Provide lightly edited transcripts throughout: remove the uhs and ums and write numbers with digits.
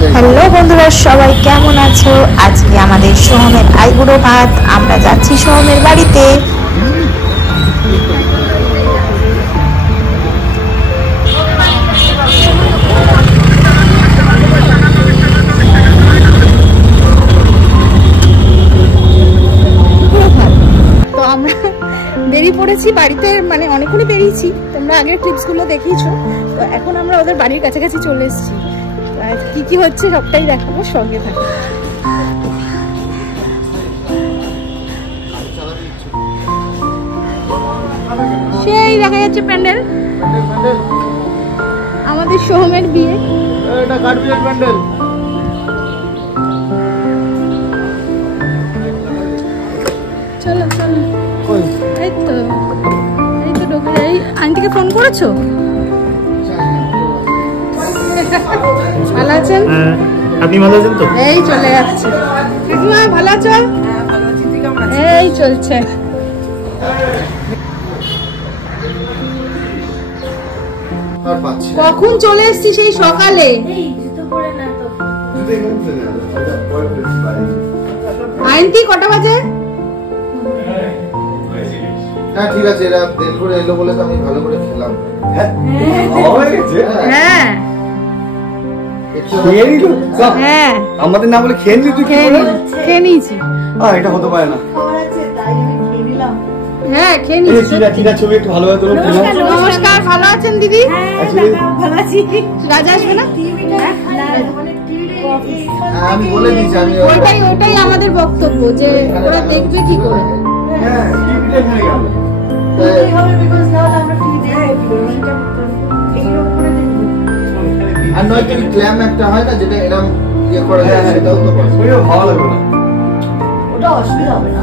Hello বন্ধুরা, সবাই কেমন আছো? আজকে আমাদের সোহমের আইবুড়ো ভাত। আমরা যাচ্ছি সোহমের বাড়িতে। তো আমরা বেরিয়ে পড়েছি বাড়িতে, মানে অনেকক্ষণই বেরিয়েছি। তোমরা আগের ক্লিপসগুলো দেখিয়েছো। তো এখন আমরা ওদের বাড়ির কাছাকাছি চলে এসেছি। আর কি কি হচ্ছে সবটাই দেখাবো, সঙ্গে থাকো। সেই দেখা যাচ্ছে প্যান্ডেল, আমাদের সোহমের বিয়ে। এটা কাঠবিড়াল প্যান্ডেল। চলো চলো, এই তো ঢোকে। এই আন্টিকে ফোন করেছো? ভালো আছেন? আপনি ভালো আছেন তো? এই চলে যাচ্ছে। কাকিমা ভালো আছো? এই চলছে। কখন চলে এসছি? সেই সকালে। আন্টি কটা বাজে? হ্যাঁ ঠিক আছে, এরা দেরি করে এলো বলে তো আমি ভালো করে খেলাম। হ্যাঁ হ্যাঁ হ্যাঁ, আমাদের না বলে খেয়ে নি। তুই খেয়ে নিয়েছি। এটা হতে পারে না। হ্যাঁ খেয়ে নিয়েছি। ছবি একটু ভালোভাবে তোলো। নমস্কার, ভালো আছেন দিদি? ভালো আছি। রাজা আসবে না? আমি বলে দিয়েছি। আমি ওইটাই আমাদের বক্তব্য, যে ওরা দেখবে কি করে। আর নয়তো ক্ল্যাম একটা হয় না, যেটা এরকম ইয়ে করা যায়, সেটাও তো ভালো লাগবে না। ওটা অসুবিধা হবে না।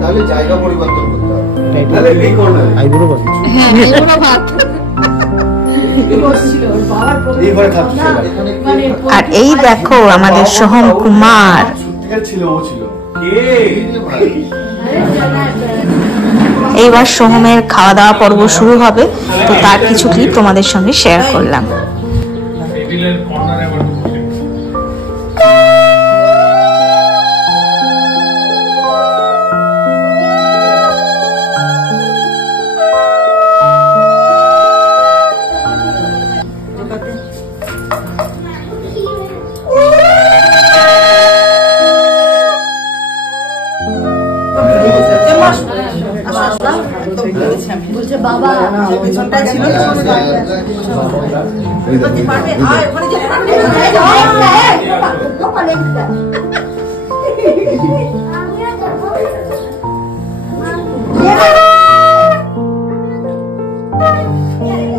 তাহলে জায়গা পরিবর্তন করতে হবে। আর এই দেখো আমাদের সোহম কুমার। এইবার সোহমের খাওয়া দাওয়া পর্ব শুরু হবে, তো তার কিছু ক্লিপ তোমাদের সঙ্গে শেয়ার করলাম। বলছে বাবা পেছনটা ছিল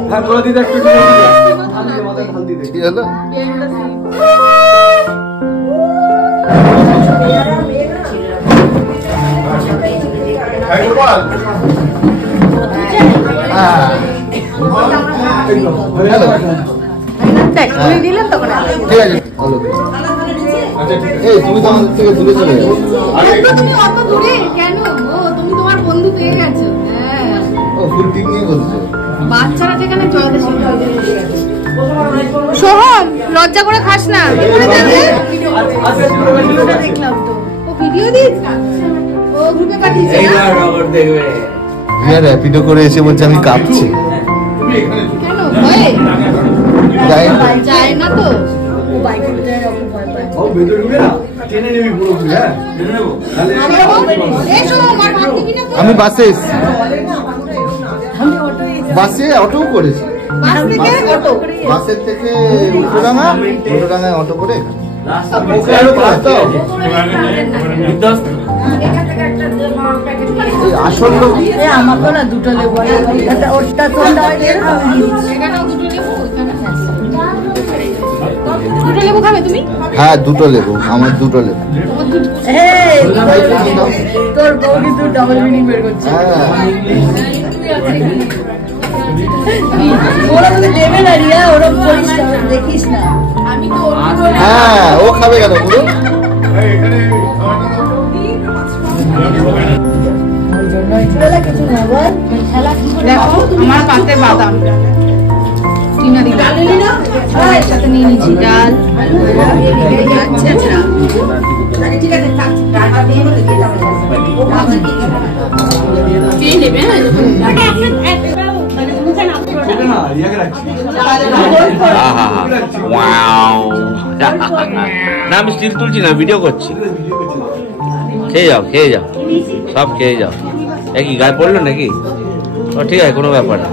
হ্যাঁ তোরা দিদি একটু তুমি তো আমাদের থেকে দূরে চলে যাবে। কেন? তুমি তোমার বন্ধু পেয়ে গেছো। ফুল টিম নিয়ে বলছো। বাচ্চারা যেখানে সোহম, লজ্জা করে খাস না। দেখলাম তো ও ভিডিও দিয়েছে, ও গ্রুপে পাঠিয়েছে। র্যাপিডো করে এসে বলছে আমি কাঁপছি। কেন ভয়ে যায় না তো? আমি বাসে এসছি, বাসে অটো করেছি। বাসের থেকে উল্টোডাঙায় অটো করে আসল লোক। আমাকে না দুটো লেবু, ওটা তো দুটো লেবু খাবে তুমি? হ্যাঁ দুটো লেবু, আমার দুটো লেবু। তোর বউ কিন্তু ডবল মিনিং বের করছে। ওরা বলে দেবে না রিয়া, ওরা করিস না, দেখিস না। হ্যাঁ ও খাবে কেন পুরো? দেখো আমার পাতে বাদাম টিনা দিলাম। নিয়েছি ডাল। না আমি স্টিল তুলছি না, ভিডিও করছি। খেয়ে যাও খেয়ে যাও, সব খেয়ে যাও। একই গায়ে পড়লো নাকি? ও ঠিক আছে, কোনো ব্যাপার না।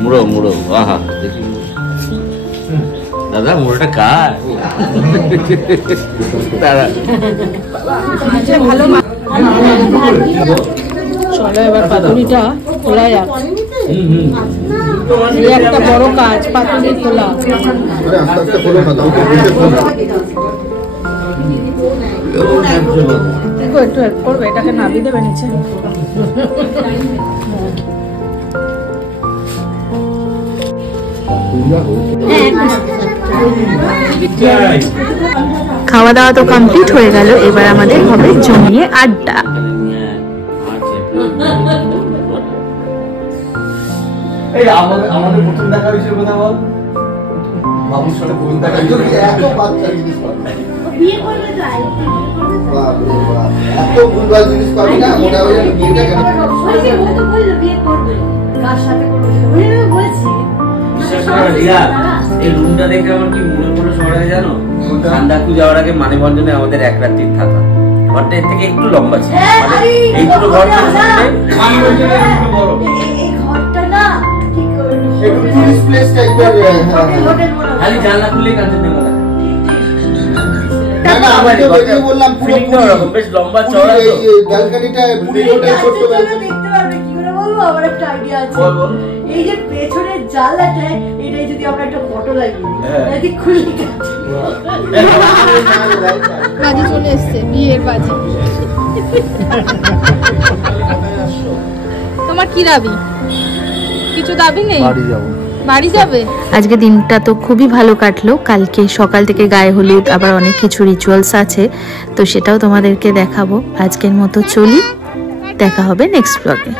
মুড়ো মুড়ো, আহা দেখি দাদা মুড়োটা কার? দাদা চলো এবার পাতুরিটা খোলা যাক। এই একটা বড় কাজ, পাতুরি খোলা। একটু হেল্প করবে, এটাকে নামিয়ে দেবে নিচে। খাওয়া দাওয়া তো কমপ্লিট হয়ে গেল, এবার আমাদের হবে জমিয়ে আড্ডা। আমাদের প্রথম দেখা হয়েছিল কথা বল, বাবুর সাথে প্রথম দেখা হয়েছিল। এত বাচ্চা জিনিস বিয়ে করবে, এত ভুলভাল জিনিস পাবি না, মনে হয় বিয়েটা কেন বিয়ে করবে, কার সাথে করবে বলেছি। এই রুমটা দেখে আমার কি মনে পড়লো সবাই জানো, ঠান্ডাকু যাওয়ার আগে মানিভঞ্জনে আমাদের এক রাত্রির থাকা। ঘরটা এর থেকে একটু লম্বা ছিল, এই দুটো ঘর খালি জানলা খুললেই কাছে নেমে বললাম বেশ লম্বা চওড়া ব্যালকনিটা পুরো হোটেল করতে পারবে। আমার একটা আইডিয়া আছে, এই যে পেছনের জানলাটায় এটাই যদি আমরা একটা ফটো লাগিয়ে দিই, খুলে বাজি চলে এসছে, বিয়ের বাজি। তোমার কি দাবি? কিছু দাবি নেই? বাড়ি যাবে। আজকে দিনটা তো খুবই ভালো কাটলো। কালকে সকাল থেকে গায়ে হলুদ, আবার অনেক কিছু রিচুয়ালস আছে, তো সেটাও তোমাদেরকে দেখাবো। আজকের মতো চলি, দেখা হবে নেক্সট ব্লগে।